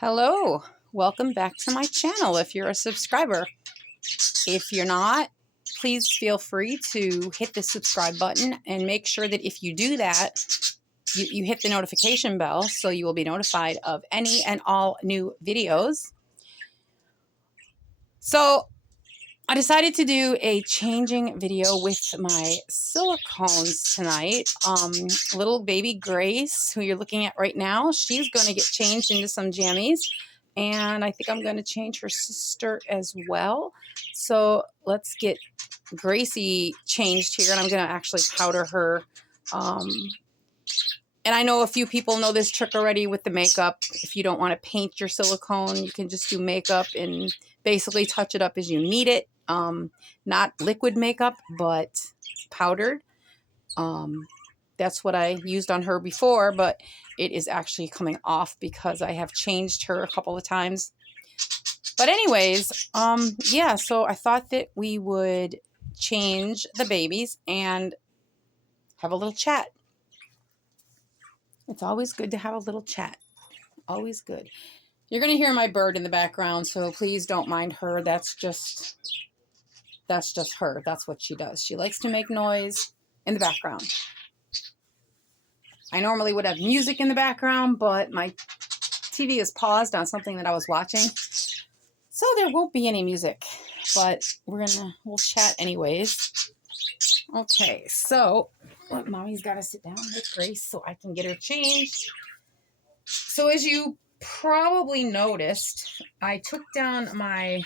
Hello, welcome back to my channel if you're a subscriber. If you're not, please feel free to hit the subscribe button and make sure that if you do that, you hit the notification bell so you will be notified of any and all new videos. So I decided to do a changing video with my silicones tonight. Little baby Grace, who you're looking at right now, she's going to get changed into some jammies. And I think I'm going to change her sister as well. So let's get Gracie changed here. And I'm going to actually powder her. And I know a few people know this trick already with the makeup. If you don't want to paint your silicone, you can just do makeup and basically touch it up as you need it. Not liquid makeup, but powdered. That's what I used on her before, but it is actually coming off because I have changed her a couple of times. But anyways, yeah, so I thought that we would change the babies and have a little chat. It's always good to have a little chat. Always good. You're going to hear my bird in the background, so please don't mind her. That's just her. That's what she does. She likes to make noise in the background. I normally would have music in the background, but my TV is paused on something that I was watching. So there won't be any music, but we'll chat anyways. Okay, so Mommy's got to sit down with Grace so I can get her changed. So as you probably noticed, I took down I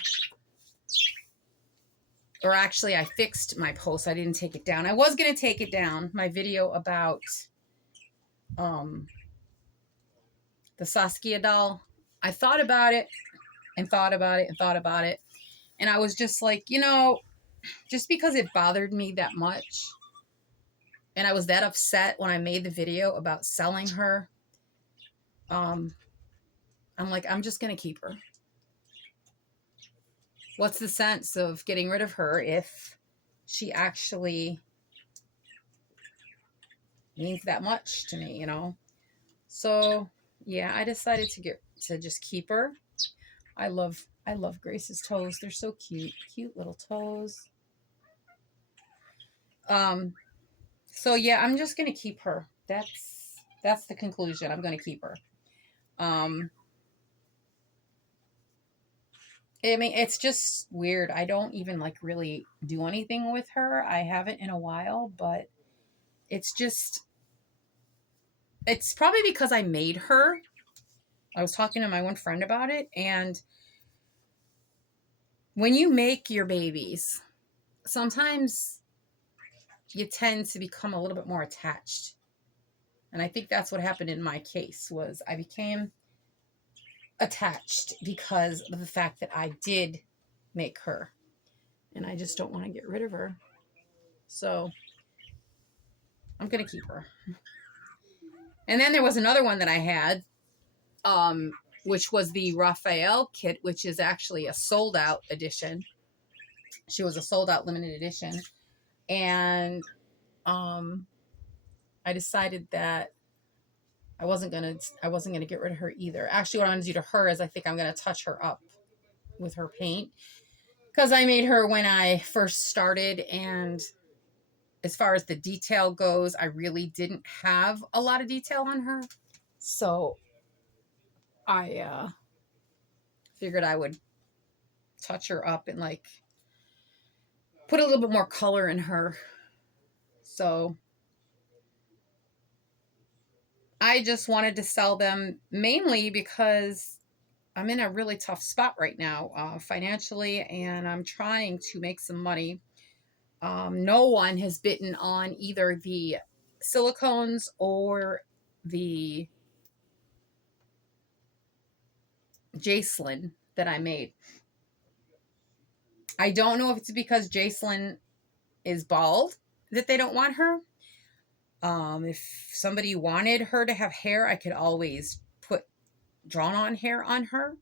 fixed my post. I didn't take it down. I was going to take it down, my video about the Saskia doll. I thought about it and thought about it and thought about it. And I was just like, just because it bothered me that much and I was that upset when I made the video about selling her, I'm like, I'm just going to keep her. What's the sense of getting rid of her if she actually means that much to me, So, yeah, I decided to just keep her. I love Grace's toes. They're so cute. Cute little toes. So yeah, I'm just going to keep her. That's the conclusion. I'm going to keep her. I mean, it's just weird. I don't even really do anything with her. I haven't in a while, but it's probably because I made her. I was talking to my one friend about it, and when you make your babies, sometimes you tend to become a little bit more attached. And I think that's what happened in my case was I became attached because of the fact that I did make her. And I just don't want to get rid of her. So I'm going to keep her. And then there was another one that I had, which was the Raphael kit, which is actually a sold out edition. She was a sold out limited edition. And I decided that I wasn't gonna get rid of her either. Actually, what I'm gonna do to her is I think I'm gonna touch her up with her paint because I made her when I first started, and as far as the detail goes, I really didn't have a lot of detail on her, so I figured I would touch her up and put a little bit more color in her. So I just wanted to sell them mainly because I'm in a really tough spot right now financially, and I'm trying to make some money. No one has bitten on either the silicones or the Jacelyn that I made. I don't know if it's because Jacelyn is bald that they don't want her. If somebody wanted her to have hair, I could always put drawn on hair on her.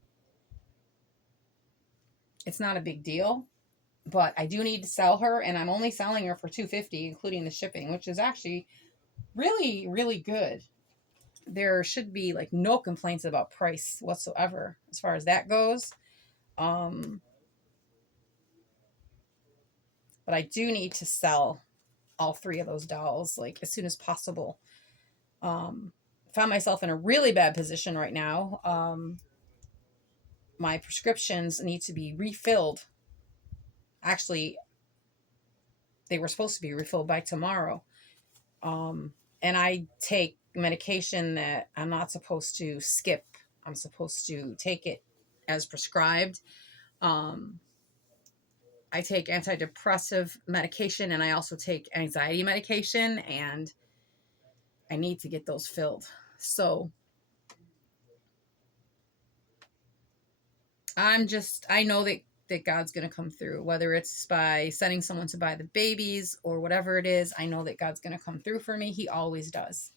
It's not a big deal, but I do need to sell her, and I'm only selling her for $250, including the shipping, which is actually really, really good. there should be like no complaints about price whatsoever as far as that goes. Um, but I do need to sell all three of those dolls like as soon as possible. Found myself in a really bad position right now. My prescriptions need to be refilled. Actually, they were supposed to be refilled by tomorrow. And I take medication that I'm not supposed to skip. I'm supposed to take it as prescribed. Um, I take antidepressive medication and I also take anxiety medication, and I need to get those filled. So I know that God's going to come through, whether it's by sending someone to buy the babies or whatever it is. I know that God's going to come through for me. He always does.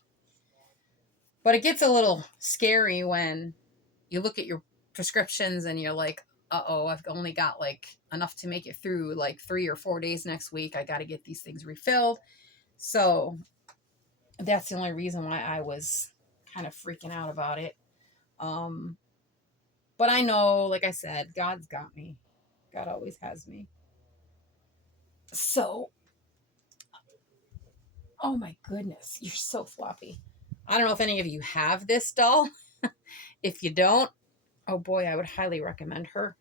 But it gets a little scary when you look at your prescriptions and you're like, uh-oh, I've only got like enough to make it through like 3 or 4 days next week. I got to get these things refilled. So that's the only reason why I was kind of freaking out about it. But I know, like I said, God's got me. God always has me. So, oh my goodness, you're so floppy. I don't know if any of you have this doll. If you don't, oh boy, I would highly recommend her.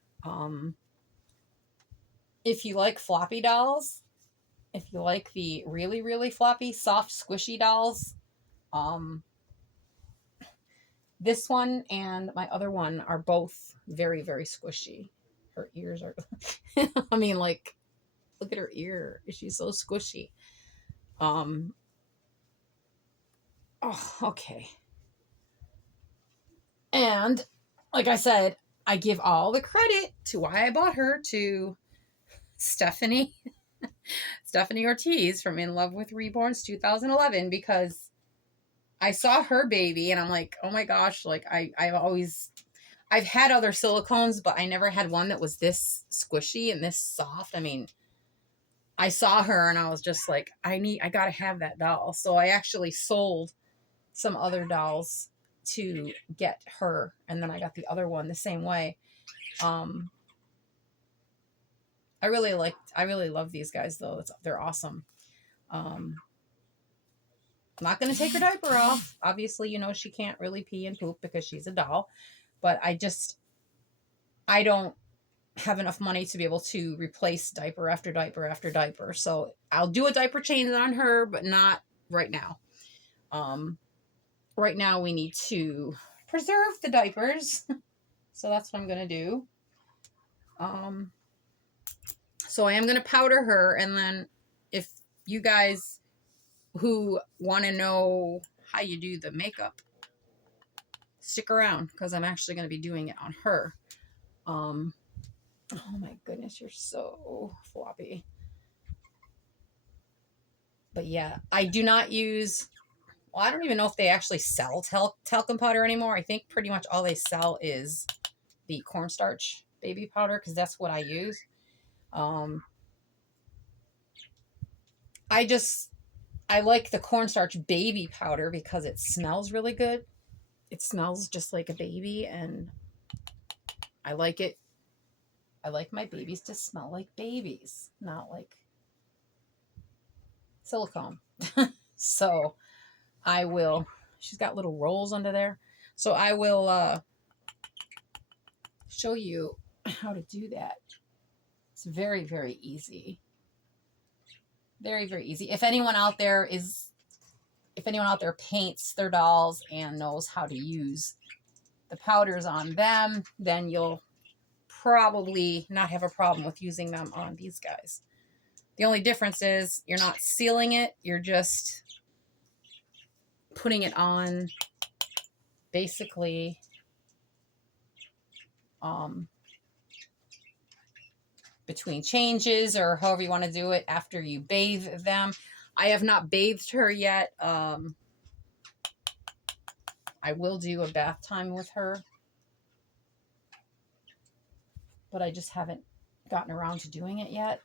If you like floppy dolls, if you like the really, really floppy, soft, squishy dolls, this one and my other one are both very, very squishy. Her ears are, I mean, like, look at her ear. She's so squishy. Oh, okay. And like I said, I give all the credit to why I bought her to Stephanie Ortiz from In Love with Reborns 2011, because I saw her baby and I'm like, oh my gosh, like I've had other silicones, but I never had one that was this squishy and this soft. I mean, I saw her and I was just like, I gotta have that doll. So I actually sold some other dolls to get her, and then I got the other one the same way. I really love these guys though. They're awesome. I'm not going to take her diaper off. Obviously, you know, she can't really pee and poop because she's a doll, but I don't have enough money to be able to replace diaper after diaper after diaper. So I'll do a diaper change on her, but not right now. Right now we need to preserve the diapers. So that's what I'm going to do. So I am going to powder her. And then if you guys who want to know how you do the makeup, stick around because I'm actually going to be doing it on her. Oh my goodness, you're so floppy. But yeah, I do not use, well, I don't even know if they actually sell talcum powder anymore. I think pretty much all they sell is the cornstarch baby powder because that's what I use. I like the cornstarch baby powder because it smells really good. It smells just like a baby, and I like it. I like my babies to smell like babies, not like silicone. So I will, she's got little rolls under there. So I will show you how to do that. It's very, very easy. Very, very easy. If anyone out there paints their dolls and knows how to use the powders on them, then you'll probably not have a problem with using them on these guys. The only difference is you're not sealing it. You're just putting it on basically between changes or however you want to do it after you bathe them. I have not bathed her yet. I will do a bath time with her, but I just haven't gotten around to doing it yet.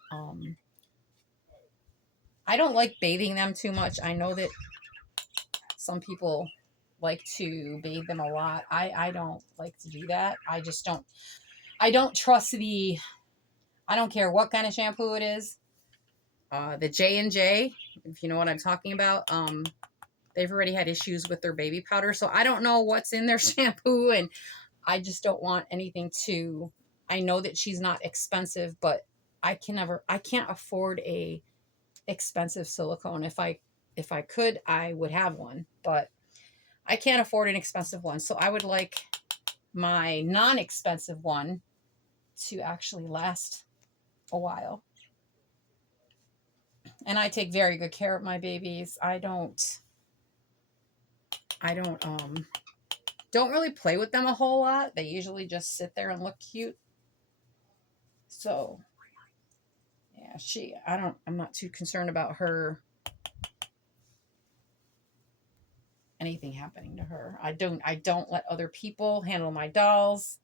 I don't like bathing them too much. I know that some people like to bathe them a lot. I don't like to do that. I don't trust I don't care what kind of shampoo it is. The J&J, if you know what I'm talking about, they've already had issues with their baby powder. So I don't know what's in their shampoo, and I just don't want anything to, I know that she's not expensive, but I can't afford a expensive silicone. If I could, I would have one, but I can't afford an expensive one. So I would like my non-expensive one to actually last a while. And I take very good care of my babies. I don't really play with them a whole lot. They usually just sit there and look cute. So, yeah, I'm not too concerned about anything happening to her. I don't let other people handle my dolls.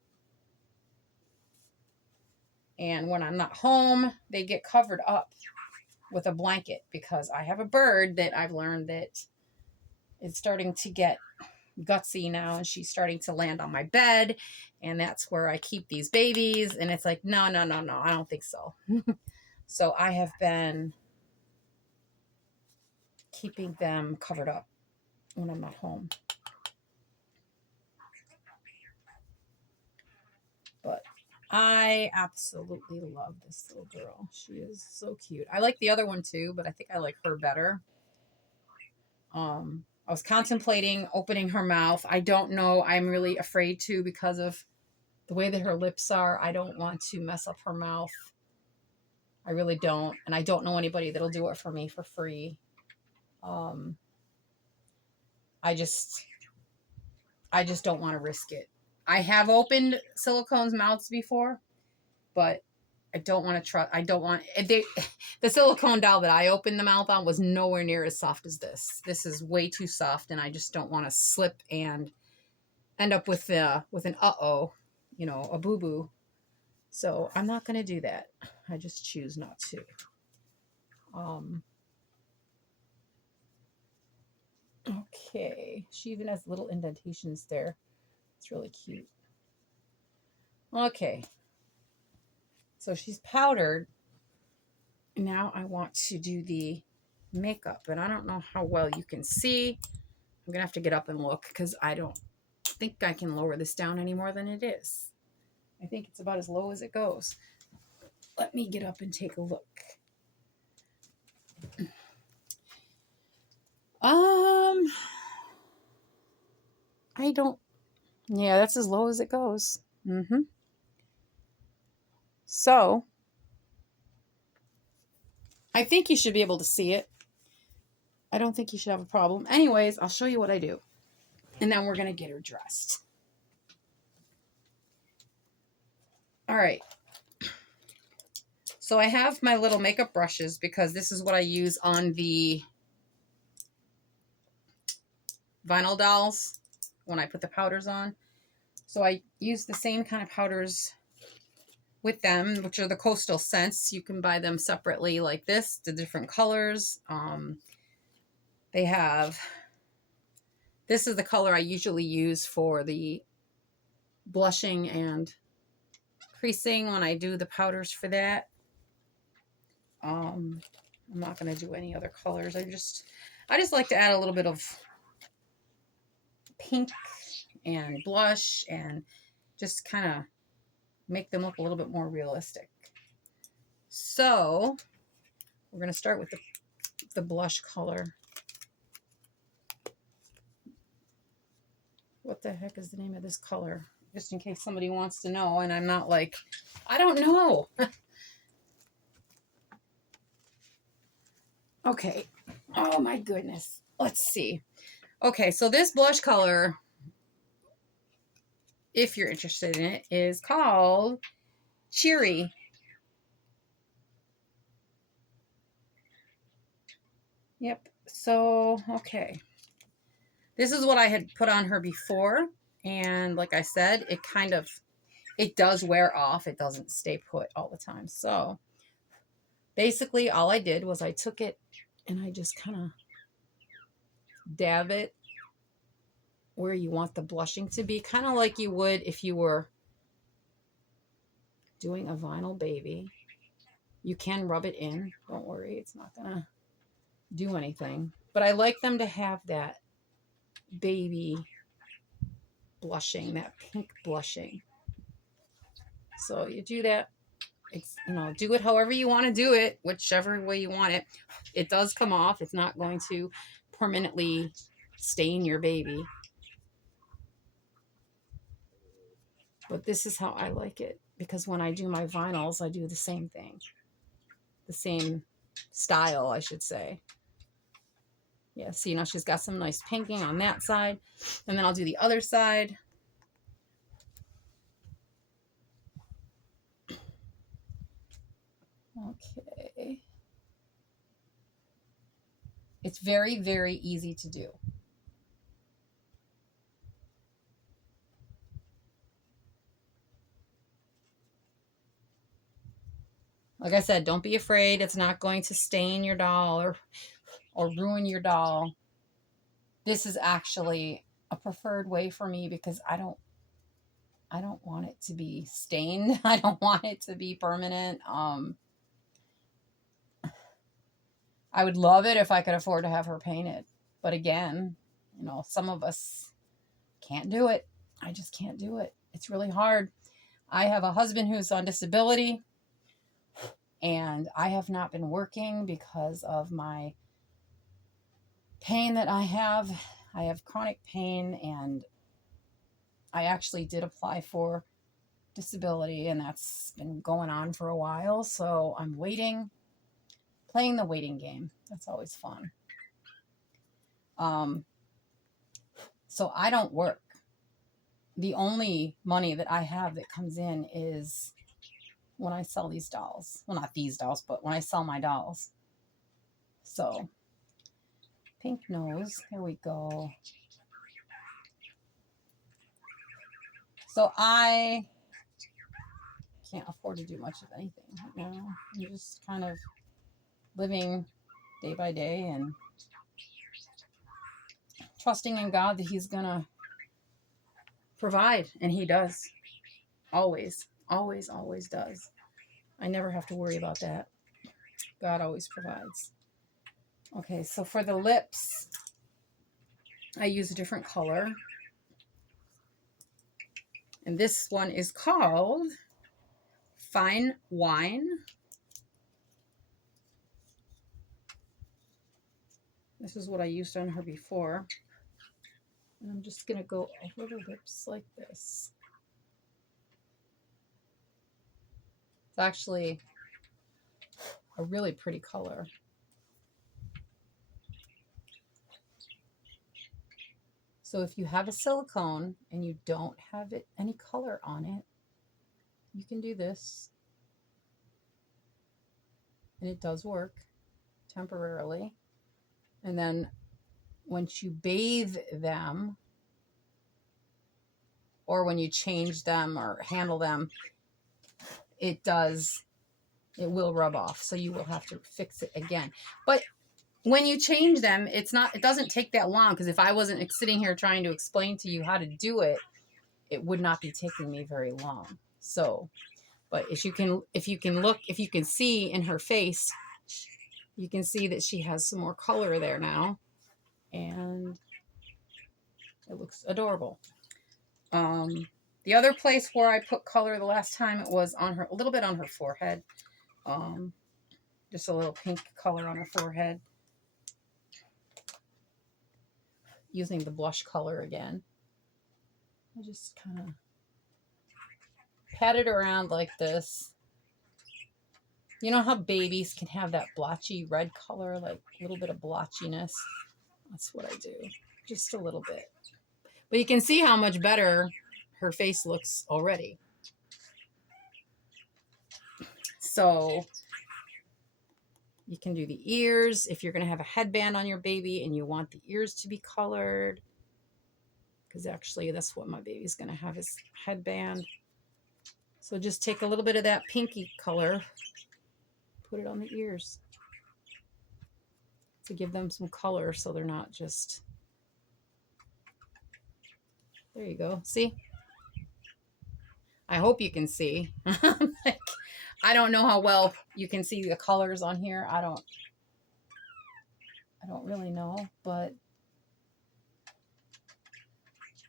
And when I'm not home, they get covered up with a blanket because I have a bird that I've learned that is starting to get gutsy now, and she's starting to land on my bed, and that's where I keep these babies. And it's like, no, no, no, no, I don't think so. So I have been keeping them covered up when I'm not home. But I absolutely love this little girl. She is so cute. I like the other one too, but I think I like her better. I was contemplating opening her mouth. I don't know. I'm really afraid to because of the way that her lips are. I don't want to mess up her mouth. I really don't. And I don't know anybody that'll do it for me for free. Um, I just don't want to risk it. I have opened silicone's mouths before, but I don't want to try. I don't want the silicone doll that I opened the mouth on was nowhere near as soft as this. This is way too soft, and I just don't want to slip and end up with an a boo boo. So I'm not going to do that. I just choose not to. Okay, she even has little indentations there. It's really cute. Okay, so she's powdered. Now I want to do the makeup, and I don't know how well you can see. I'm gonna have to get up and look because I don't think I can lower this down any more than it is. I think it's about as low as it goes. Let me get up and take a look. I don't, yeah, that's as low as it goes. So I think you should be able to see it. I don't think you should have a problem. Anyways, I'll show you what I do. And then we're going to get her dressed. All right. So I have my little makeup brushes because this is what I use on the vinyl dolls when I put the powders on. So I use the same kind of powders with them, which are the Coastal Scents. You can buy them separately like this, the different colors. They have, this is the color I usually use for the blushing and creasing when I do the powders for that. I'm not going to do any other colors. I just like to add a little bit of pink and blush and just kind of make them look a little bit more realistic. So we're going to start with the blush color. What the heck is the name of this color? Just in case somebody wants to know and I'm not like, I don't know. Okay. Oh my goodness. Let's see. Okay, so this blush color, if you're interested in it, is called Cheery. Yep. So, okay. This is what I had put on her before. And like I said, it does wear off. It doesn't stay put all the time. So basically all I did was I took it and I just kind of dab it where you want the blushing to be, kind of like you would if you were doing a vinyl baby. You can rub it in. Don't worry, it's not going to do anything. But I like them to have that baby blushing, that pink blushing. So you do that. It's, do it however you want to do it, whichever way you want it. It does come off. It's not going to permanently stain your baby. But this is how I like it, because when I do my vinyls, I do the same thing. The same style, I should say. Yeah, see, she's got some nice pinking on that side. And then I'll do the other side. Okay. It's very, very easy to do. Like I said, don't be afraid. It's not going to stain your doll or ruin your doll. This is actually a preferred way for me because I don't want it to be stained. I don't want it to be permanent. I would love it if I could afford to have her painted. But again, some of us can't do it. I just can't do it. It's really hard. I have a husband who's on disability, and I have not been working because of my pain that I have. I have chronic pain, and I actually did apply for disability, and that's been going on for a while. So I'm waiting, playing the waiting game. That's always fun. So I don't work. The only money that I have that comes in is when I sell these dolls. Well, not these dolls, but when I sell my dolls. So, pink nose. There we go. So I can't afford to do much of anything right now. I'm just kind of living day by day and trusting in God that He's going to provide. And He does. Always, always, always does. I never have to worry about that. God always provides. Okay, so for the lips, I use a different color. And this one is called Fine Wine. This is what I used on her before. And I'm just going to go over the lips like this. It's actually a really pretty color. So if you have a silicone and you don't have any color on it, you can do this. And it does work temporarily. And then once you bathe them, or when you change them or handle them, it will rub off. So you will have to fix it again. But when you change them, it doesn't take that long, because if I wasn't sitting here trying to explain to you how to do it, it would not be taking me very long. So, but if you can see in her face, you can see that she has some more color there now, and it looks adorable. The other place where I put color the last time, it was on her, a little bit on her forehead. Just a little pink color on her forehead. Using the blush color again. I just kind of pat it around like this. You know how babies can have that blotchy red color, like a little bit of blotchiness? That's what I do. Just a little bit. But you can see how much better her face looks already. So you can do the ears. If you're going to have a headband on your baby and you want the ears to be colored, because actually that's what my baby's going to have, is headband. So just take a little bit of that pinky color, put it on the ears to give them some color, so they're not just There you go. See? I hope you can see. Like, I don't know how well you can see the colors on here. I don't really know, but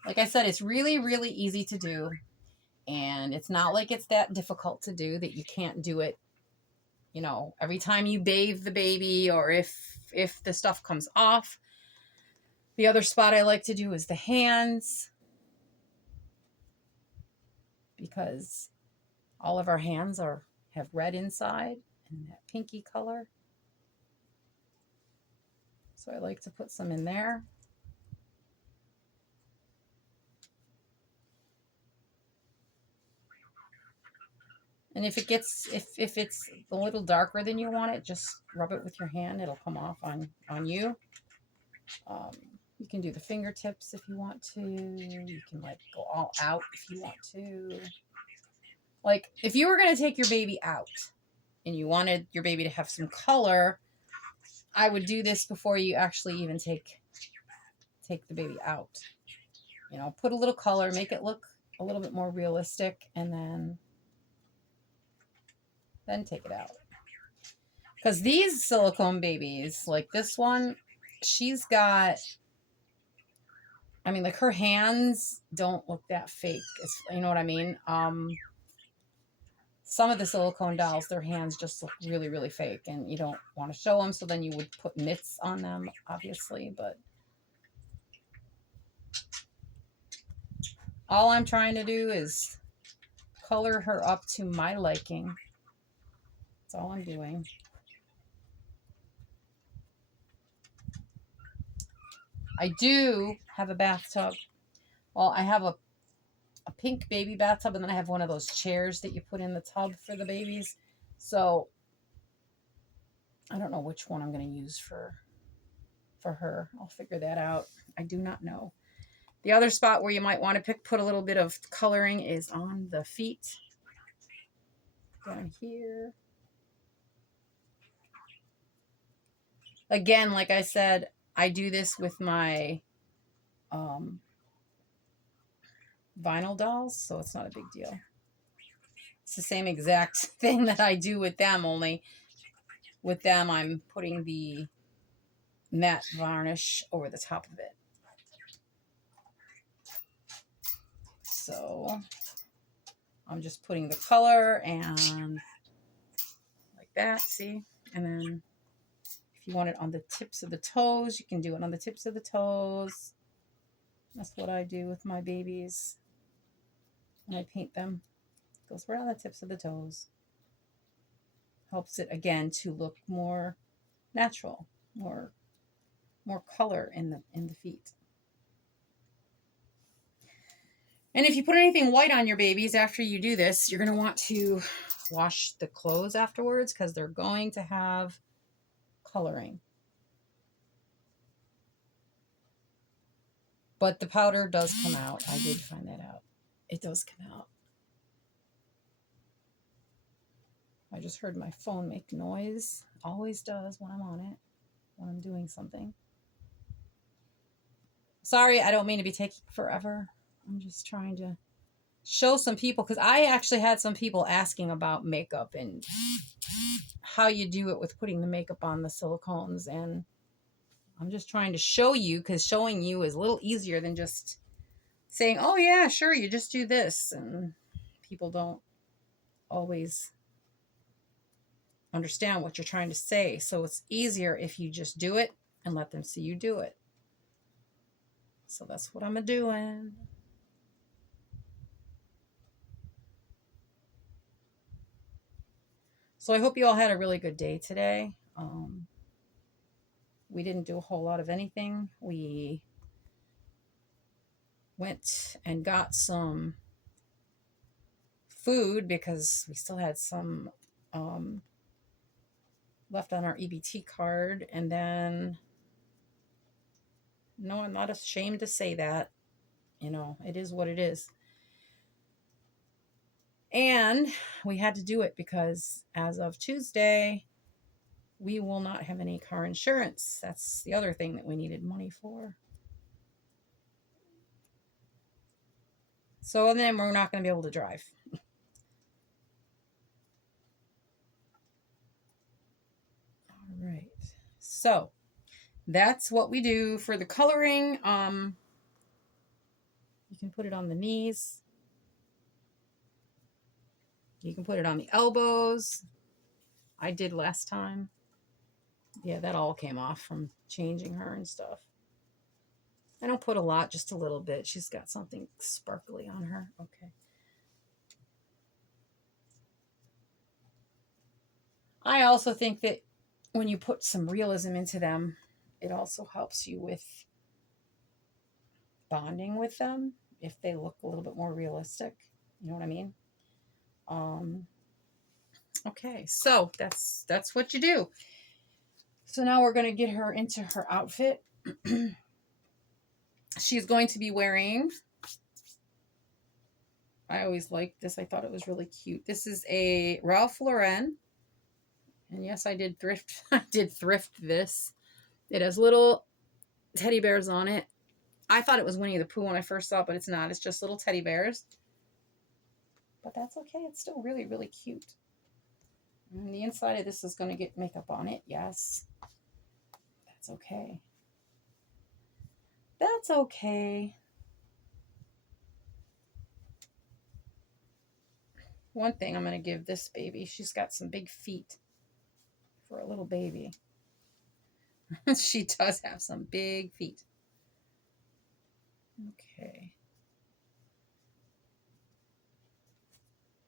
like I said, it's really, really easy to do. And it's not like it's that difficult to do that you can't do it, you know, every time you bathe the baby, or if the stuff comes off. The other spot I like to do is the hands, because all of our hands have red inside and that pinky color. So I like to put some in there. And if it's a little darker than you want it, just rub it with your hand. It'll come off on you. Um, you can do the fingertips if you want to. You can like go all out if you want to. Like if you were going to take your baby out and you wanted your baby to have some color, I would do this before you actually even take the baby out. You know, put a little color, make it look a little bit more realistic, and then take it out. Because these silicone babies, like this one, she's got, I mean, like her hands don't look that fake. You know what I mean? Some of the silicone dolls, their hands just look really, really fake, and you don't want to show them. So then you would put mitts on them, obviously. But all I'm trying to do is color her up to my liking. That's all I'm doing. I do have a bathtub. Well, I have a pink baby bathtub, and then I have one of those chairs that you put in the tub for the babies. So I don't know which one I'm going to use for her. I'll figure that out. I do not know. The other spot where you might want to put a little bit of coloring is on the feet. Down here. Again, like I said, I do this with my vinyl dolls, so it's not a big deal. It's the same exact thing that I do with them, only with them I'm putting the matte varnish over the top of it. So I'm just putting the color and like that, see? And then if you want it on the tips of the toes, you can do it on the tips of the toes. That's what I do with my babies when I paint them. It goes right on the tips of the toes. Helps it, again, to look more natural, more color in the feet. And if you put anything white on your babies after you do this, you're going to want to wash the clothes afterwards, because they're going to have coloring. But the powder does come out. I did find that out. It does come out. I just heard my phone make noise. Always does when I'm on it, when I'm doing something. Sorry, I don't mean to be taking forever. I'm just trying to show some people, because I actually had some people asking about makeup and how you do it with putting the makeup on the silicones, and I'm just trying to show you, because showing you is a little easier than just saying, oh yeah, sure, you just do this, and people don't always understand what you're trying to say. So it's easier if you just do it and let them see you do it. So that's what I'm doing. So I hope you all had a really good day today. We didn't do a whole lot of anything. We went and got some food because we still had some left on our EBT card. And then, no, I'm not ashamed to say that. You know, it is what it is. And we had to do it because as of Tuesday, we will not have any car insurance. That's the other thing that we needed money for. So then we're not going to be able to drive. All right. So that's what we do for the coloring. You can put it on the knees. You can put it on the elbows. I did last time. Yeah, that all came off from changing her and stuff. I don't put a lot, just a little bit. She's got something sparkly on her. Okay. I also think that when you put some realism into them, it also helps you with bonding with them if they look a little bit more realistic. You know what I mean? Okay, so that's what you do. So now we're going to get her into her outfit. She's going to be wearing, I always liked this. I thought it was really cute. This is a Ralph Lauren. And yes, I did thrift. I did thrift this. It has little teddy bears on it. I thought it was Winnie the Pooh when I first saw it, but it's not. It's just little teddy bears. But that's okay. It's still really, really cute. And the inside of this is going to get makeup on it. Yes. That's okay. That's okay. One thing I'm going to give this baby, she's got some big feet for a little baby. She does have some big feet. Okay.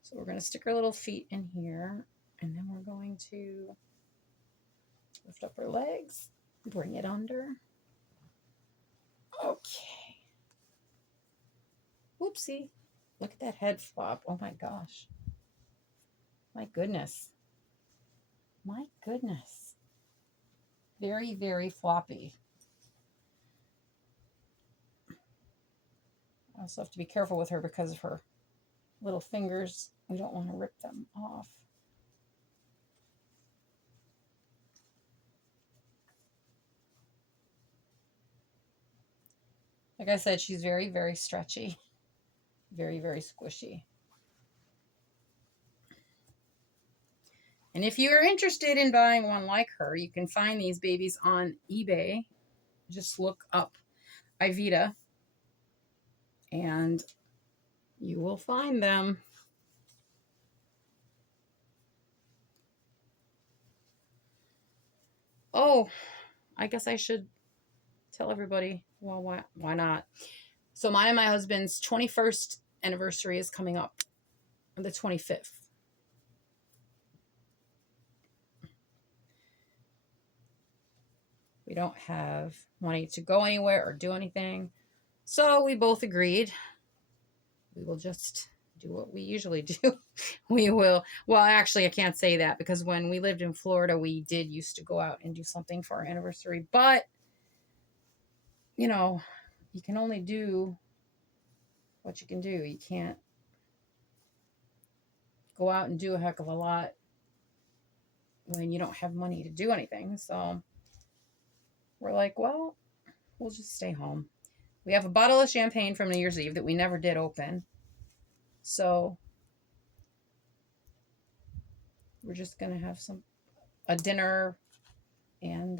So we're going to stick her little feet in here, and then we're going to lift up her legs, bring it under. Okay. Whoopsie. Look at that head flop. Oh my gosh. My goodness. My goodness. Very, very floppy. I also have to be careful with her because of her little fingers. We don't want to rip them off. Like I said, she's very, very stretchy. Very, very squishy. And if you are interested in buying one like her, you can find these babies on eBay. Just look up Ivita and you will find them. Oh, I guess I should tell everybody. Well, why not? So mine and my husband's 21st anniversary is coming up on the 25th. We don't have money to go anywhere or do anything. So we both agreed we will just do what we usually do. We will. Well, actually, I can't say that because when we lived in Florida, we did used to go out and do something for our anniversary. But, you know, you can only do what you can do. You can't go out and do a heck of a lot when you don't have money to do anything. So we're like, well, we'll just stay home. We have a bottle of champagne from New Year's Eve that we never did open. So we're just going to have a dinner and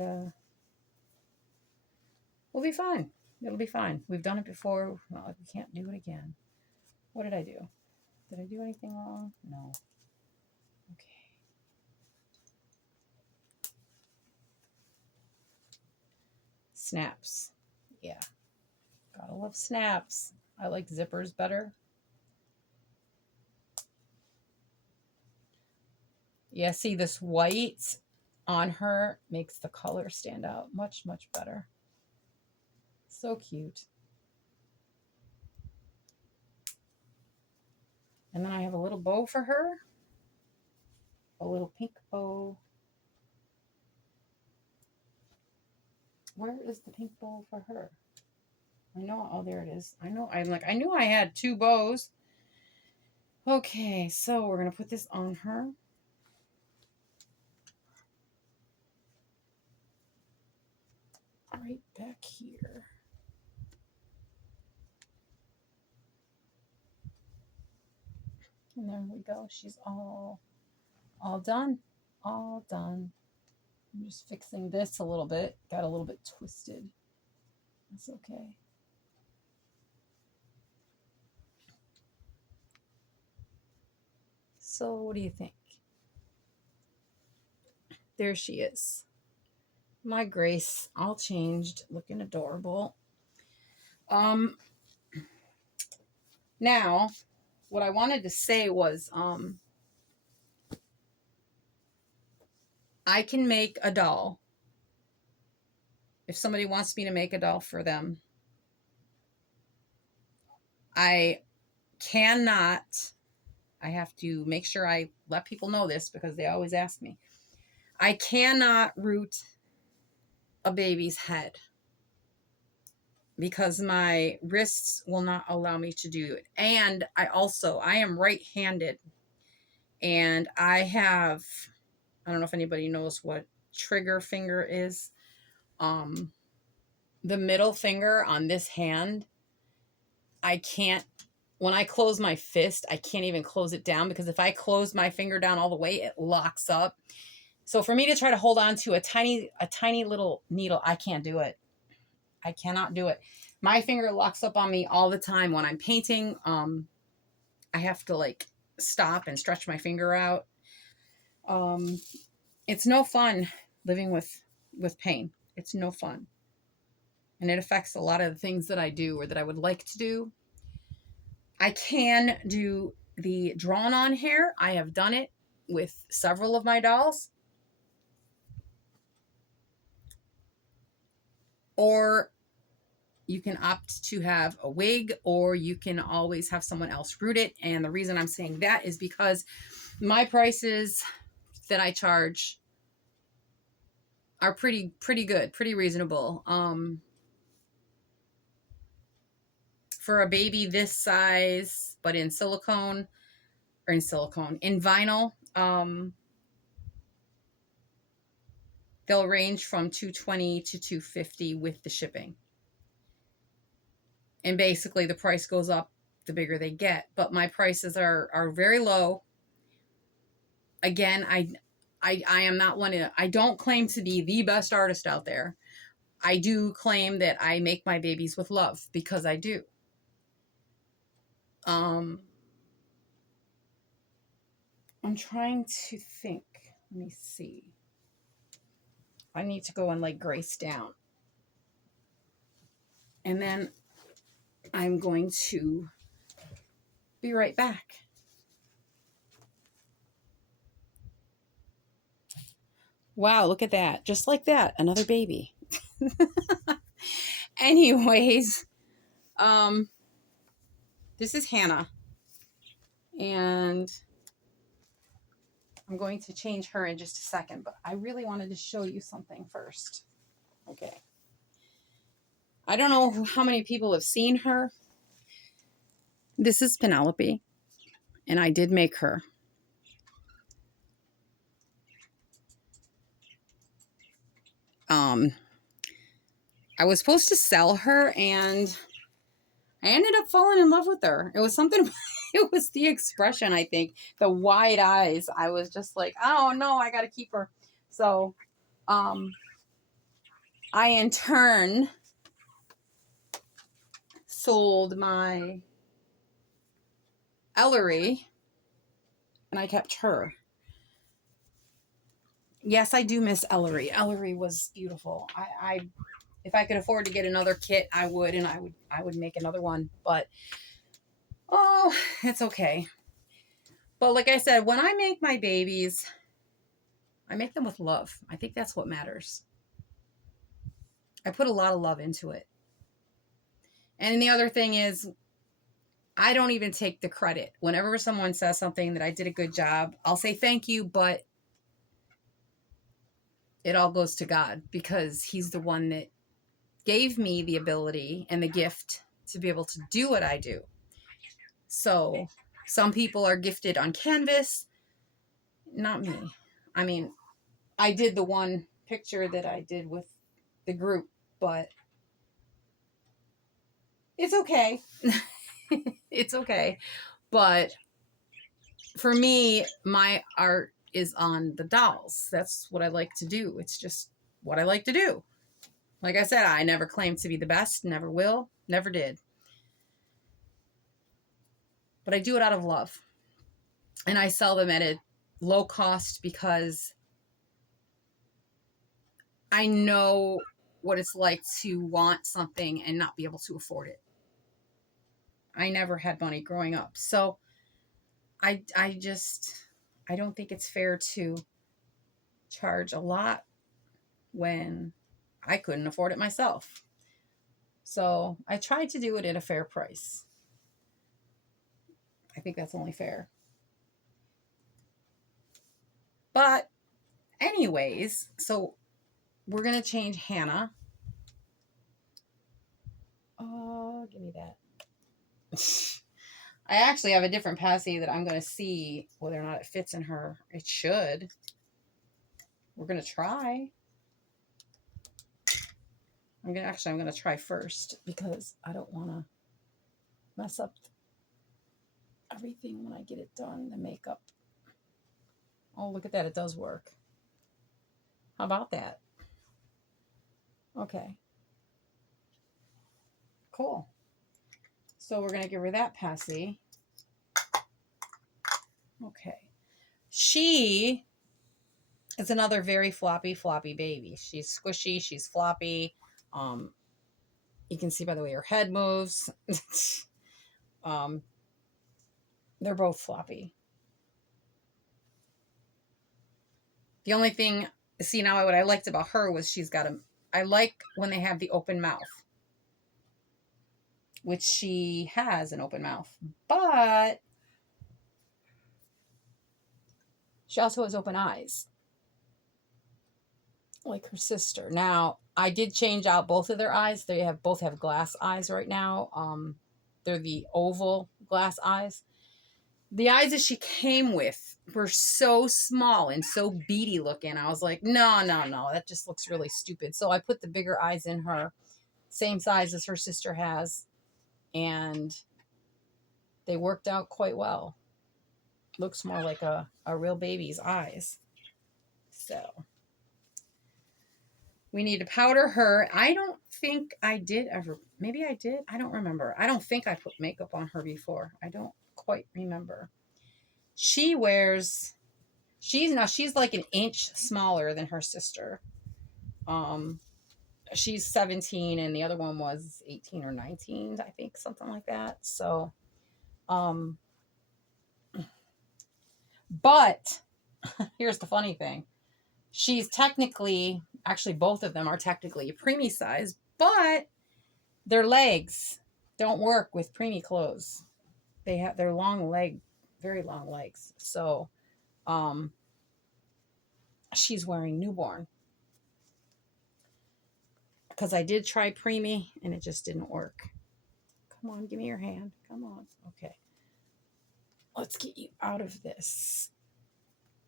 we'll be fine. It'll be fine. We've done it before. Not like we can't do it again. What did I do? Did I do anything wrong? No. Okay. Snaps. Yeah. Gotta love snaps. I like zippers better. Yeah, see, this white on her makes the color stand out much, much better. So cute. And then I have a little bow for her. A little pink bow. Where is the pink bow for her? I know. Oh, there it is. I know. I knew I had two bows. Okay, so we're going to put this on her. Right back here. And there we go. She's all done. All done. I'm just fixing this a little bit. Got a little bit twisted. That's okay. So what do you think? There she is. My Grace, all changed, looking adorable. Now, what I wanted to say was, I can make a doll. If somebody wants me to make a doll for them, I cannot, I have to make sure I let people know this because they always ask me. I cannot root a baby's head because my wrists will not allow me to do it. And I am right-handed, and I don't know if anybody knows what trigger finger is. The middle finger on this hand, I can't, when I close my fist, I can't even close it down because if I close my finger down all the way, it locks up. So for me to try to hold on to a tiny little needle, I can't do it. I cannot do it. My finger locks up on me all the time when I'm painting. I have to like stop and stretch my finger out. It's no fun living with pain. It's no fun. And it affects a lot of the things that I do or that I would like to do. I can do the drawn on hair. I have done it with several of my dolls. Or you can opt to have a wig, or you can always have someone else root it. And the reason I'm saying that is because my prices that I charge are pretty good, pretty reasonable. For a baby this size, but in silicone, in vinyl, they'll range from $220 to $250 with the shipping. And basically the price goes up the bigger they get, but my prices are very low. Again, I am not one of, I don't claim to be the best artist out there. I do claim that I make my babies with love because I do. I'm trying to think. Let me see. I need to go and like Grace down. And then I'm going to be right back. Wow, look at that. Just like that, another baby. Anyways, this is Hannah. And I'm going to change her in just a second, but I really wanted to show you something first. Okay. I don't know how many people have seen her. This is Penelope, and I did make her. I was supposed to sell her, and I ended up falling in love with her. It was something, it was the expression, I think, the wide eyes. I was just like, oh no, I got to keep her. So, I in turn sold my Ellery, and I kept her. Yes, I do miss Ellery. Ellery was beautiful. I if I could afford to get another kit, I would, and I would make another one. But oh, it's okay. But like I said, when I make my babies, I make them with love. I think that's what matters. I put a lot of love into it. And the other thing is, I don't even take the credit. Whenever someone says something that I did a good job, I'll say thank you, but it all goes to God because he's the one that gave me the ability and the gift to be able to do what I do. So some people are gifted on canvas, not me. I mean, I did the one picture that I did with the group, but it's okay. It's okay. But for me, my art is on the dolls. That's what I like to do. It's just what I like to do. Like I said, I never claimed to be the best, never will, never did. But I do it out of love. And I sell them at a low cost because I know what it's like to want something and not be able to afford it. I never had money growing up. So I don't think it's fair to charge a lot when I couldn't afford it myself. So I tried to do it at a fair price. I think that's only fair. But anyways, so we're going to change Hannah. Oh, give me that. I actually have a different passy that I'm going to see whether or not it fits in her. It should. We're going to try. I'm going to try first because I don't want to mess up everything when I get it done, the makeup. Oh, look at that. It does work. How about that? Okay. Cool. So we're going to give her that passy. Okay. She is another very floppy baby. She's squishy. She's floppy. You can see by the way her head moves. They're both floppy. The only thing, see now what I liked about her was I like when they have the open mouth, which she has an open mouth, but she also has open eyes, like her sister. Now, I did change out both of their eyes. They both have glass eyes right now. They're the oval glass eyes. The eyes that she came with were so small and so beady looking. I was like, no, that just looks really stupid. So I put the bigger eyes in her, same size as her sister has, and they worked out quite well. Looks more like a real baby's eyes. So we need to powder her. I don't think I did ever. Maybe I did. I don't remember. I don't think I put makeup on her before. I don't quite remember. She's like an inch smaller than her sister. She's 17 and the other one was 18 or 19, I think, something like that. So, but here's the funny thing. Actually, both of them are technically preemie size, but their legs don't work with preemie clothes. They have their very long legs. So, she's wearing newborn. Because I did try preemie and it just didn't work. Come on, give me your hand. Come on. Okay. Let's get you out of this.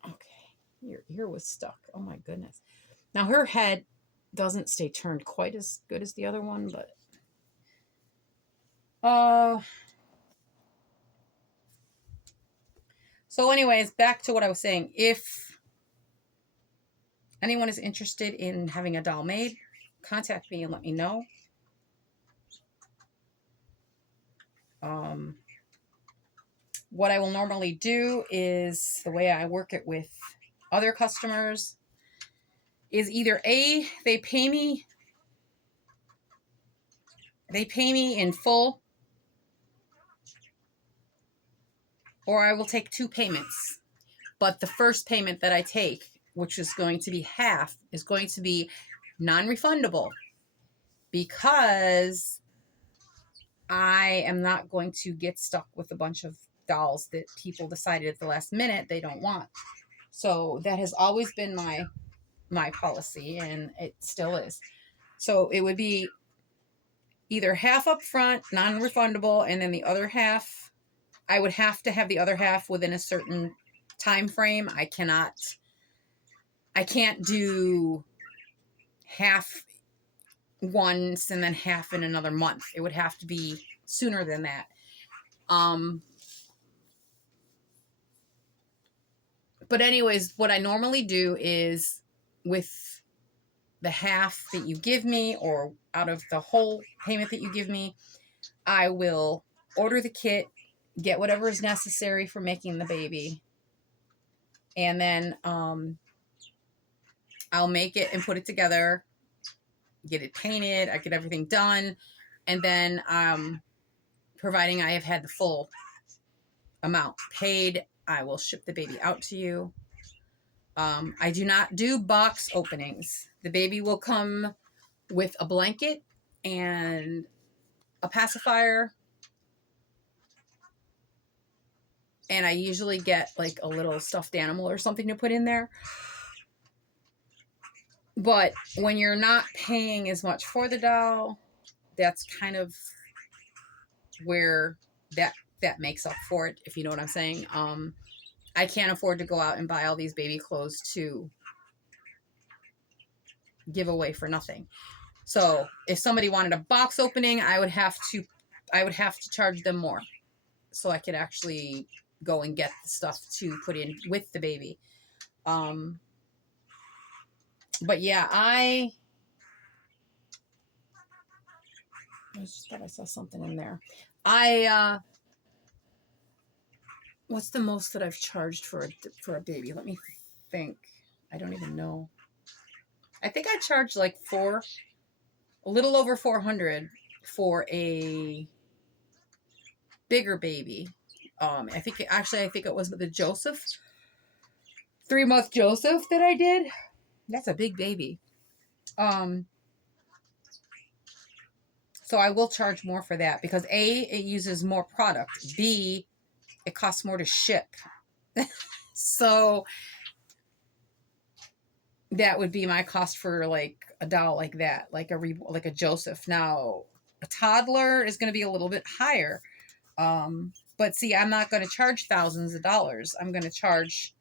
Okay. Your ear was stuck. Oh my goodness. Now her head doesn't stay turned quite as good as the other one, but so anyways, back to what I was saying. If anyone is interested in having a doll made, contact me and let me know. What I will normally do is the way I work it with other customers is either they pay me in full, or I will take two payments. But the first payment that I take, which is going to be half, is going to be non-refundable because I am not going to get stuck with a bunch of dolls that people decided at the last minute they don't want. So that has always been my policy, and it still is. So it would be either half up front, non-refundable, and then the other half, I would have to have the other half within a certain time frame. I can't do half once and then half in another month. It would have to be sooner than that. But anyways, what I normally do is with the half that you give me or out of the whole payment that you give me, I will order the kit, get whatever is necessary for making the baby, and then I'll make it and put it together, get it painted, I get everything done, and then providing I have had the full amount paid, I will ship the baby out to you. I do not do box openings. The baby will come with a blanket and a pacifier, and I usually get like a little stuffed animal or something to put in there. But when you're not paying as much for the doll, that's kind of where that makes up for it, if you know what I'm saying. I can't afford to go out and buy all these baby clothes to give away for nothing. So if somebody wanted a box opening, I would have to charge them more so I could actually go and get the stuff to put in with the baby. But yeah, I just thought I saw something in there. What's the most that I've charged for a baby? Let me think. I don't even know. I think I charged like a little over 400 for a bigger baby. I think it was the Joseph, 3-month Joseph that I did. That's a big baby. So I will charge more for that because A, it uses more product. B, it costs more to ship. So that would be my cost for like a doll like that, like a Joseph. Now, a toddler is going to be a little bit higher. But see, I'm not going to charge thousands of dollars. I'm going to charge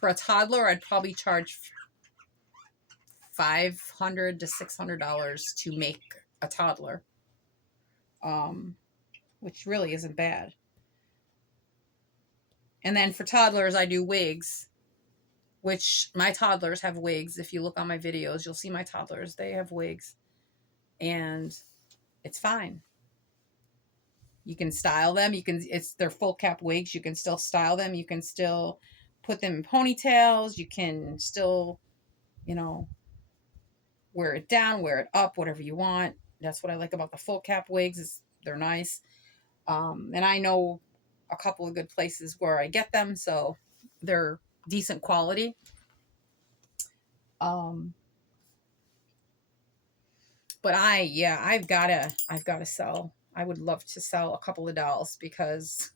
for a toddler. I'd probably charge $500 to $600 to make a toddler, which really isn't bad. And then for toddlers, I do wigs, which my toddlers have wigs. If you look on my videos, you'll see my toddlers. They have wigs, and it's fine. You can style them. They're full cap wigs. You can still style them. You can still put them in ponytails. You can still, wear it down, wear it up, whatever you want. That's what I like about the full cap wigs is they're nice. And I know a couple of good places where I get them, so they're decent quality. But I've gotta sell. I would love to sell a couple of dolls because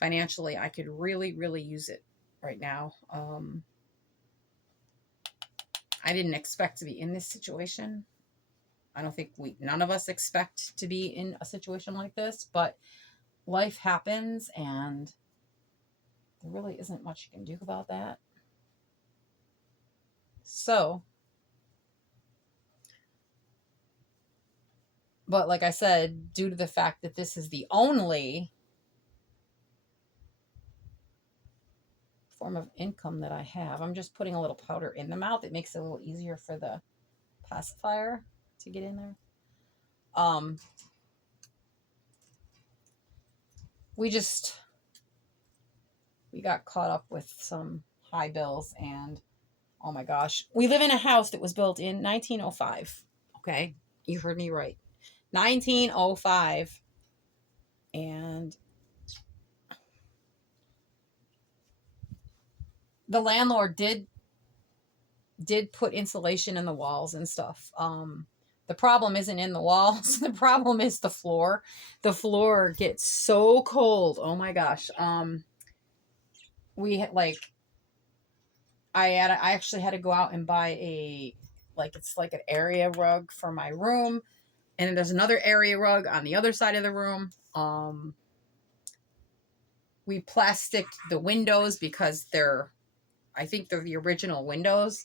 financially I could really, really use it right now. I didn't expect to be in this situation. I don't think none of us expect to be in a situation like this, but life happens and there really isn't much you can do about that. So, but like I said, due to the fact that this is the only form of income that I have, I'm just putting a little powder in the mouth. It makes it a little easier for the pacifier to get in there. We got caught up with some high bills, and oh my gosh, we live in a house that was built in 1905. Okay, you heard me right, 1905, and the landlord did put insulation in the walls and stuff. The problem isn't in the walls. The problem is the floor. The floor gets so cold. Oh my gosh. We had like, I actually had to go out and buy it's like an area rug for my room. And then there's another area rug on the other side of the room. We plasticked the windows because I think they're the original windows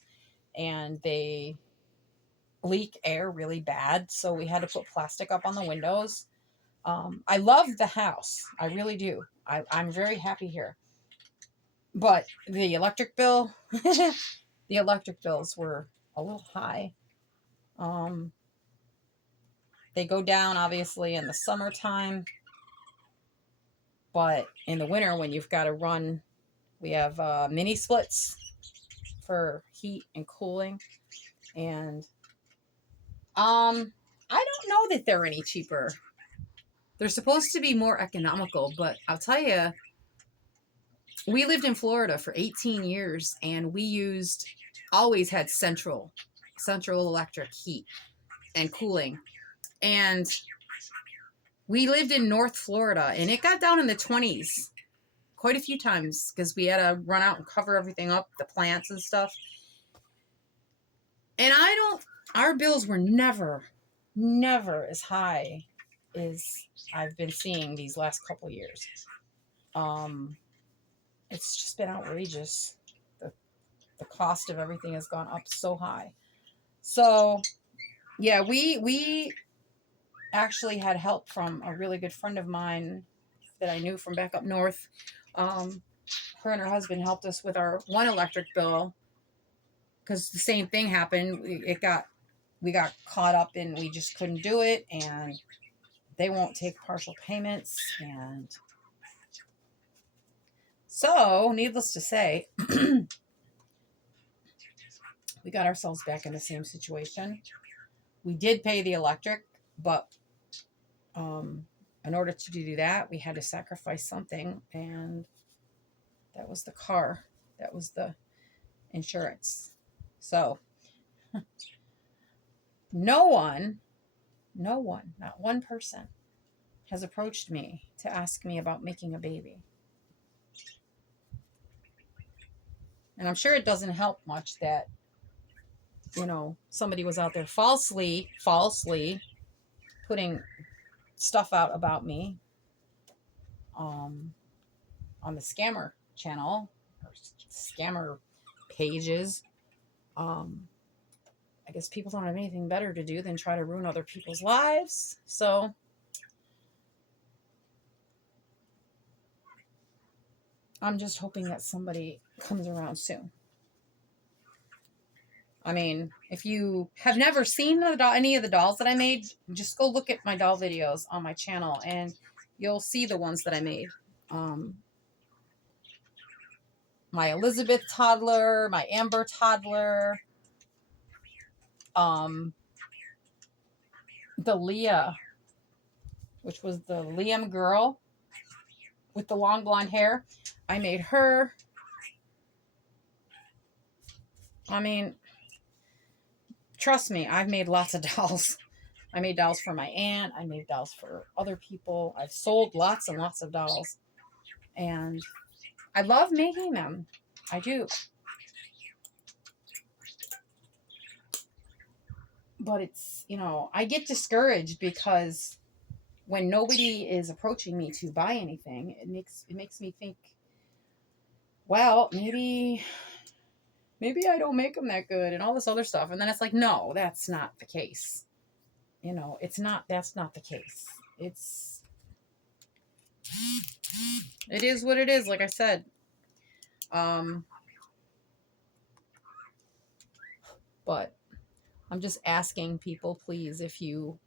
and they leak air really bad. So we had to put plastic up on the windows. I love the house. I really do. I'm very happy here. But the electric bill, the electric bills were a little high. Um, they go down obviously in the summertime, but in the winter when you've got to run, we have mini splits for heat and cooling, and I don't know that they're any cheaper. They're supposed to be more economical, but I'll tell you, we lived in Florida for 18 years and we always had central electric heat and cooling. And we lived in North Florida and it got down in the 20s quite a few times because we had to run out and cover everything up, the plants and stuff. And our bills were never as high as I've been seeing these last couple years. It's just been outrageous. The cost of everything has gone up so high. So yeah, we actually had help from a really good friend of mine that I knew from back up north. Her and her husband helped us with our one electric bill because the same thing happened. We got caught up and we just couldn't do it, and they won't take partial payments. And so, needless to say, we got ourselves back in the same situation. We did pay the electric, but in order to do that, we had to sacrifice something, and that was the car. That was the insurance. So, no one, not one person has approached me to ask me about making a baby. And I'm sure it doesn't help much that, somebody was out there falsely putting stuff out about me on the scammer channel or scammer pages. I guess people don't have anything better to do than try to ruin other people's lives. So I'm just hoping that somebody comes around soon. I mean, if you have never seen any of the dolls that I made, just go look at my doll videos on my channel and you'll see the ones that I made. My Elizabeth toddler, my Amber toddler, the Leah, which was the Liam girl with the long blonde hair. I made her. I mean, trust me, I've made lots of dolls. I made dolls for my aunt. I made dolls for other people. I've sold lots and lots of dolls. And I love making them. I do. But it's, I get discouraged because when nobody is approaching me to buy anything, it makes me think, well, maybe I don't make them that good and all this other stuff. And then it's like, no, that's not the case. That's not the case. It is what it is. Like I said, but I'm just asking people, please, if you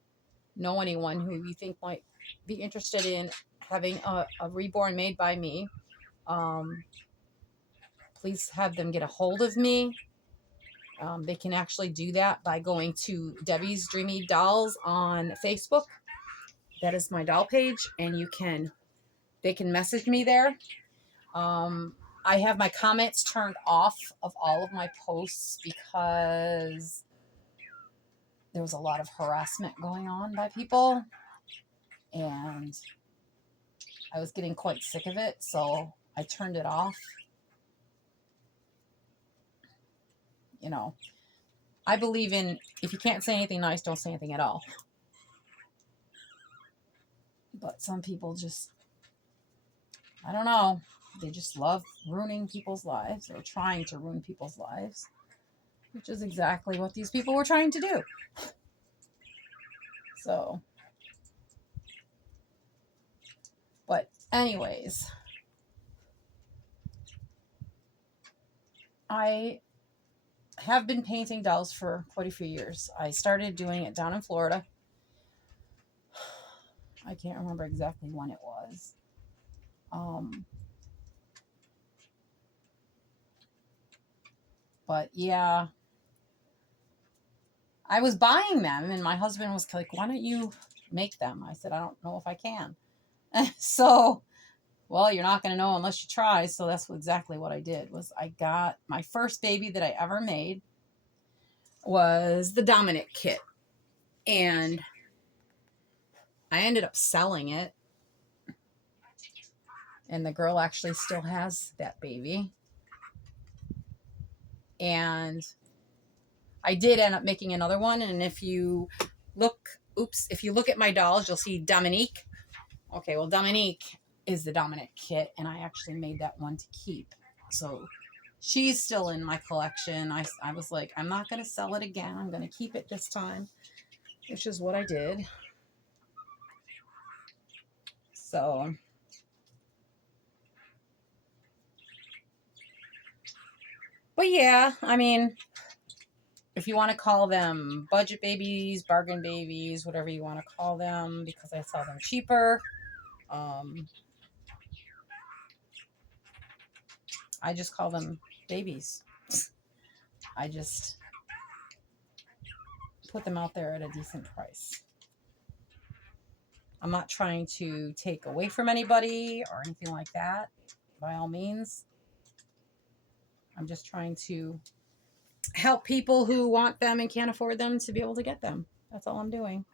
know anyone who you think might be interested in having a reborn made by me, please have them get a hold of me. They can actually do that by going to Debbie's Dreamy Dolls on Facebook. That is my doll page, and they can message me there. I have my comments turned off of all of my posts because there was a lot of harassment going on by people, and I was getting quite sick of it, so I turned it off. I believe in, if you can't say anything nice, don't say anything at all. But some people just, I don't know, they just love ruining people's lives or trying to ruin people's lives, which is exactly what these people were trying to do. So, but anyways, I have been painting dolls for quite a few years. I started doing it down in Florida. I can't remember exactly when it was. But yeah, I was buying them, and my husband was like, "Why don't you make them?" I said, "I don't know if I can." So, well, you're not going to know unless you try. So that's exactly what I did. Was I got my first baby that I ever made was the Dominic kit, and I ended up selling it. And the girl actually still has that baby. And I did end up making another one. And if you if you look at my dolls, you'll see Dominique. Okay, well, Dominique is the Dominic kit, and I actually made that one to keep. So she's still in my collection. I was like, I'm not going to sell it again. I'm going to keep it this time, which is what I did. So, but yeah, I mean, if you want to call them budget babies, bargain babies, whatever you want to call them, because I sell them cheaper. I just call them babies. I just put them out there at a decent price. I'm not trying to take away from anybody or anything like that, by all means. I'm just trying to help people who want them and can't afford them to be able to get them. That's all I'm doing.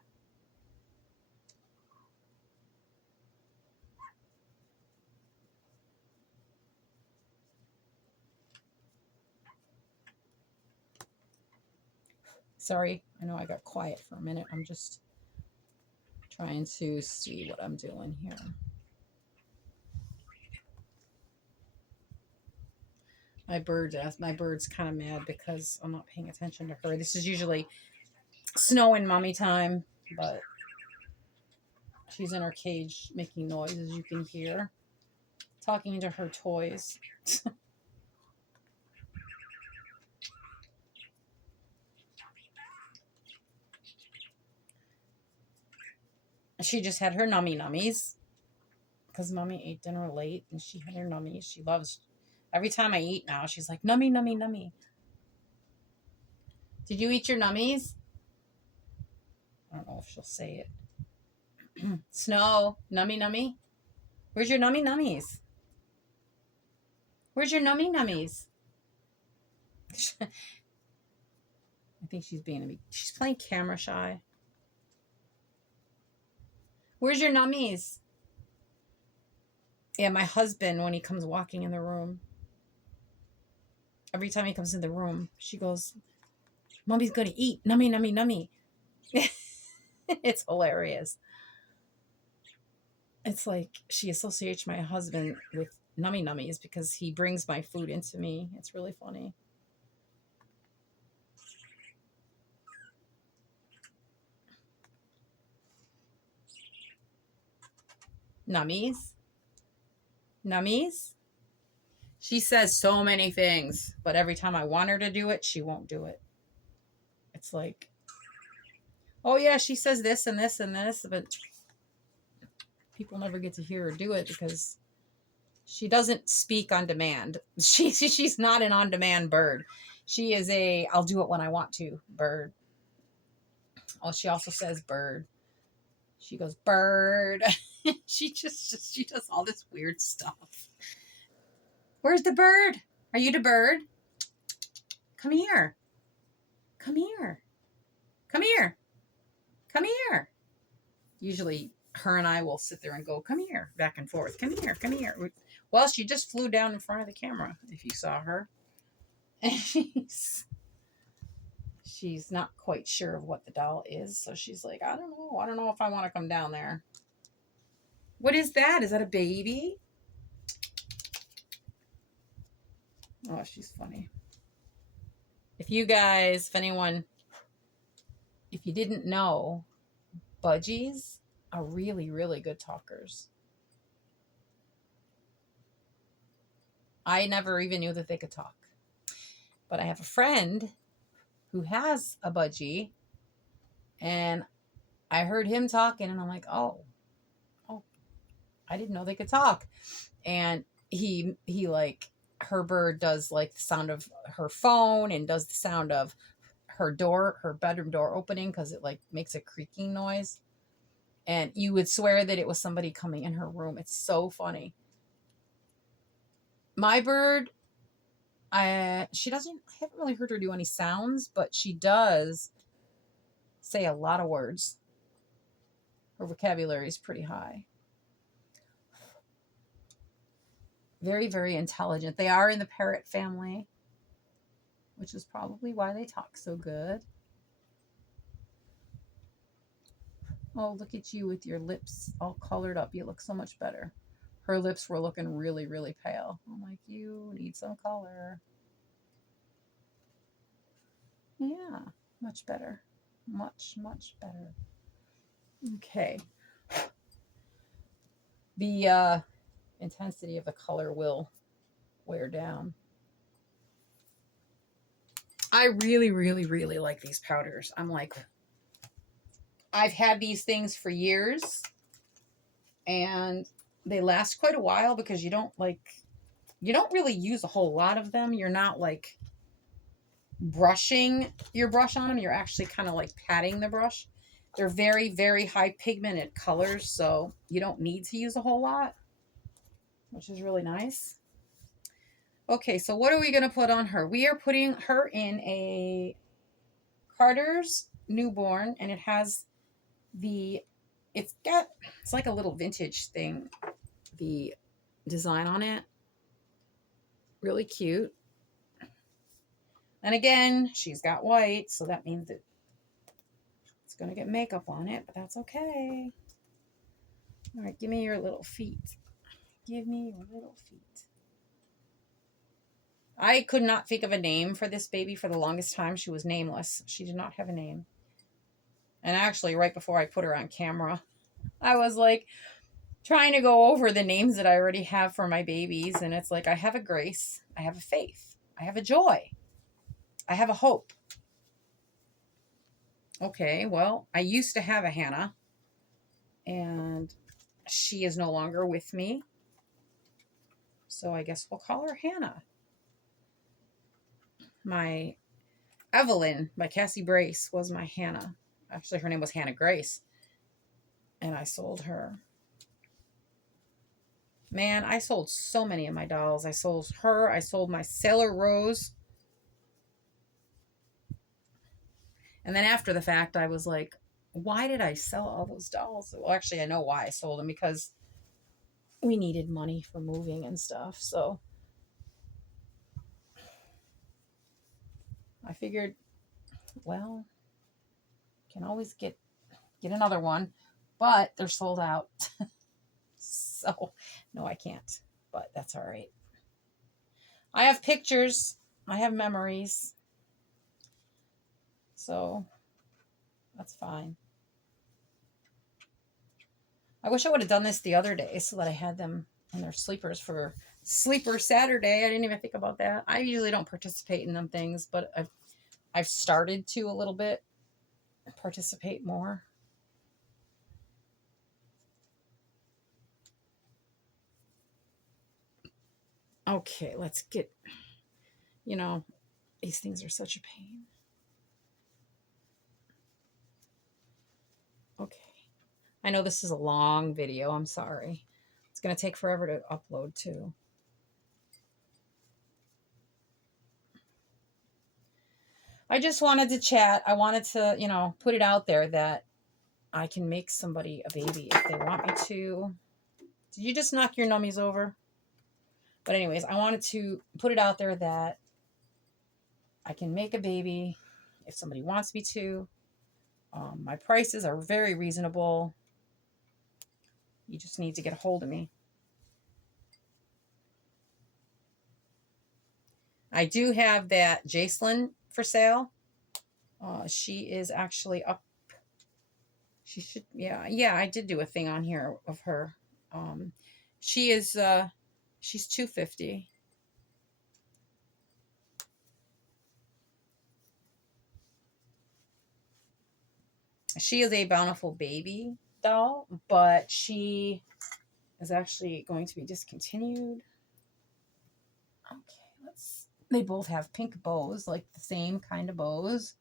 Sorry, I know I got quiet for a minute. I'm just trying to see what I'm doing here. My bird's kind of mad because I'm not paying attention to her. This is usually snow and mommy time, but she's in her cage making noise, as you can hear, talking to her toys. She just had her nummy nummies because mommy ate dinner late and she had her nummies. She loves, every time I eat now, she's like, nummy, nummy, nummy. Did you eat your nummies? I don't know if she'll say it. Snow, nummy, nummy. Where's your nummy nummies? Where's your nummy nummies? I think she's playing camera shy. Where's your nummies? Yeah, my husband, when he comes walking in the room, every time he comes in the room, she goes, Mommy's going to eat. Nummy, nummy, nummy. It's hilarious. It's like she associates my husband with nummy nummies because he brings my food into me. It's really funny. Nummies? Nummies? She says so many things, but every time I want her to do it, she won't do it. It's like, oh yeah, she says this and this and this, but people never get to hear her do it because she doesn't speak on demand. She's not an on-demand bird. She is a I'll do it when I want to bird. Oh, she also says bird. She goes bird. She does all this weird stuff. Where's the bird? Are you the bird? Come here. Come here. Come here. Come here. Usually her and I will sit there and go, come here, back and forth. Come here, come here. Well, she just flew down in front of the camera, if you saw her. And she's not quite sure of what the doll is. So she's like, I don't know. I don't know if I want to come down there. What is that? Is that a baby? Oh, she's funny. If you guys, if you didn't know, budgies are really, really good talkers. I never even knew that they could talk. But I have a friend who has a budgie, and I heard him talking, and I'm like, oh, I didn't know they could talk. And he like, her bird does like the sound of her phone and does the sound of her bedroom door opening, because it like makes a creaking noise. And you would swear that it was somebody coming in her room. It's so funny. My bird, she doesn't, I haven't really heard her do any sounds, but she does say a lot of words. Her vocabulary is pretty high. Very, very intelligent. They are in the parrot family, which is probably why they talk so good. Oh, look at you with your lips all colored up. You look so much better. Her lips were looking really, really pale. I'm like, you need some color. Yeah, much better. Much, much better. Okay. The intensity of the color will wear down. I really, really, really like these powders. I'm like, I've had these things for years, and they last quite a while because you don't really use a whole lot of them. You're not like brushing your brush on them. You're actually kind of like patting the brush. They're very, very high pigmented colors, so you don't need to use a whole lot, which is really nice. Okay, so what are we going to put on her? We are putting her in a Carter's newborn, and it has it's like a little vintage thing, the design on it. Really cute. And again, she's got white, so that means that it's going to get makeup on it, but that's okay. All right, give me your little feet. Give me your little feet. I could not think of a name for this baby for the longest time. She was nameless. She did not have a name. And actually, right before I put her on camera, I was like trying to go over the names that I already have for my babies. And it's like, I have a Grace. I have a Faith. I have a Joy. I have a Hope. Okay, well, I used to have a Hannah, and she is no longer with me. So I guess we'll call her Hannah. My Evelyn by Cassie Brace was my Hannah. Actually, her name was Hannah Grace. And I sold her. Man, I sold so many of my dolls. I sold her. I sold my Sailor Rose. And then after the fact, I was like, why did I sell all those dolls? Well, actually, I know why I sold them, because we needed money for moving and stuff. So I figured, well, can always get another one, but they're sold out. So no, I can't, but that's all right. I have pictures. I have memories. So that's fine. I wish I would have done this the other day so that I had them in their sleepers for Sleeper Saturday. I didn't even think about that. I usually don't participate in them things, but I've started to a little bit participate more. Okay, let's get, these things are such a pain. Okay. I know this is a long video. I'm sorry. It's going to take forever to upload too. I just wanted to chat. I wanted to, put it out there that I can make somebody a baby if they want me to. Did you just knock your nummies over? But anyways, I wanted to put it out there that I can make a baby if somebody wants me to. My prices are very reasonable. You just need to get a hold of me. I do have that Jacelyn for sale. She is actually up. She should, yeah, I did do a thing on here of her. She is, she's $250. She is a Bountiful Baby doll, but she is actually going to be discontinued. Okay, they both have pink bows, like the same kind of bows.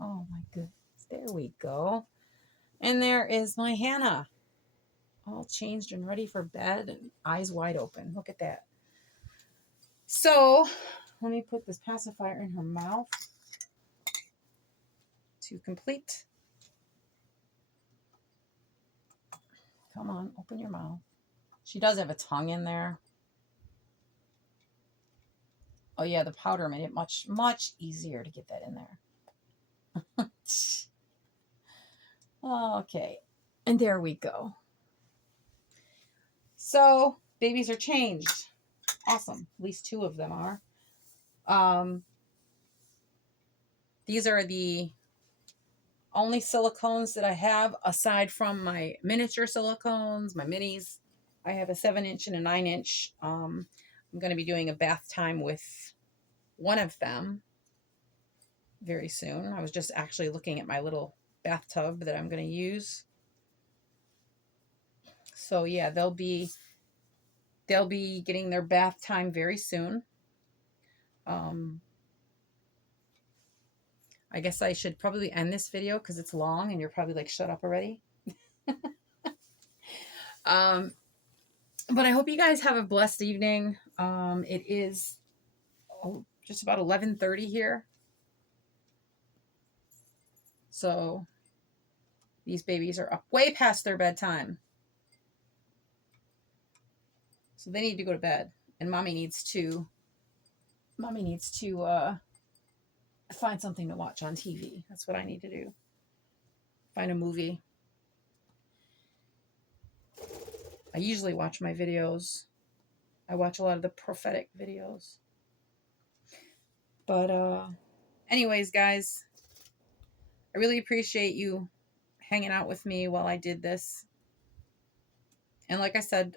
Oh my goodness, there we go. And there is my Hannah, all changed and ready for bed and eyes wide open. Look at that. So let me put this pacifier in her mouth to complete. Come on, open your mouth. She does have a tongue in there. Oh yeah, the powder made it much, much easier to get that in there. Okay, and there we go. So babies are changed. Awesome. At least 2 of them are. These are the only silicones that I have aside from my miniature silicones, my minis. I have a 7-inch and a 9-inch. I'm going to be doing a bath time with one of them very soon. I was just actually looking at my little bathtub that I'm going to use. So yeah, they'll be getting their bath time very soon. I guess I should probably end this video because it's long and you're probably like, shut up already. But I hope you guys have a blessed evening. It is just about 11:30 here. So these babies are up way past their bedtime. So they need to go to bed. And mommy needs to find something to watch on TV. That's what I need to do. Find a movie. I usually watch my videos. I watch a lot of the prophetic videos. But anyways, guys, I really appreciate you hanging out with me while I did this. And like I said,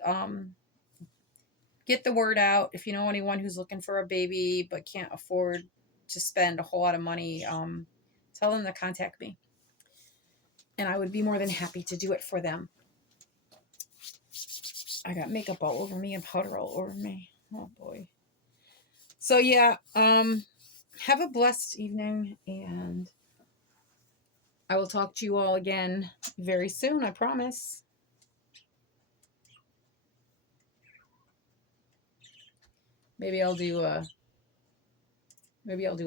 get the word out. If you know anyone who's looking for a baby but can't afford to spend a whole lot of money, tell them to contact me. And I would be more than happy to do it for them. I got makeup all over me and powder all over me. Oh boy. So yeah, have a blessed evening, and I will talk to you all again very soon, I promise. Maybe I'll do a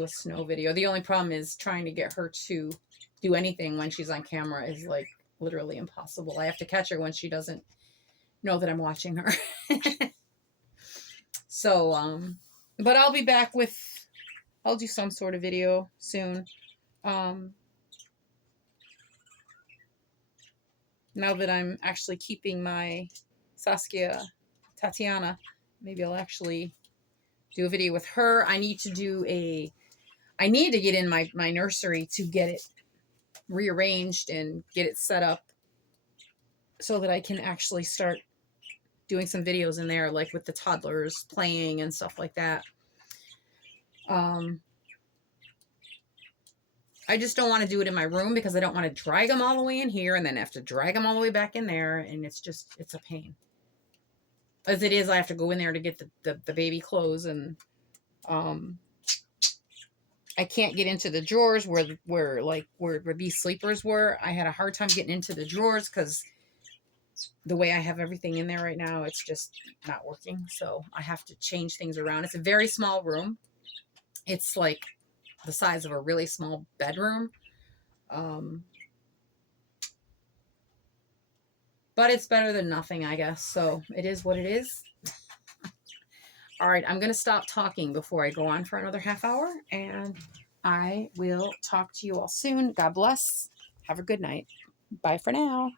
snow video. The only problem is trying to get her to do anything when she's on camera is like literally impossible. I have to catch her when she doesn't know that I'm watching her. So, but I'll be back with, I'll do some sort of video soon. Now that I'm actually keeping my Saskia Tatiana, maybe I'll actually do a video with her. I need to get in my nursery to get it rearranged and get it set up so that I can actually start doing some videos in there, like with the toddlers playing and stuff like that. I just don't want to do it in my room because I don't want to drag them all the way in here and then have to drag them all the way back in there. And it's a pain. As it is, I have to go in there to get the baby clothes, and I can't get into the drawers where these sleepers were. I had a hard time getting into the drawers because the way I have everything in there right now, it's just not working. So I have to change things around. It's a very small room. It's like the size of a really small bedroom. But it's better than nothing, I guess. So it is what it is. All right, I'm going to stop talking before I go on for another half hour, and I will talk to you all soon. God bless. Have a good night. Bye for now.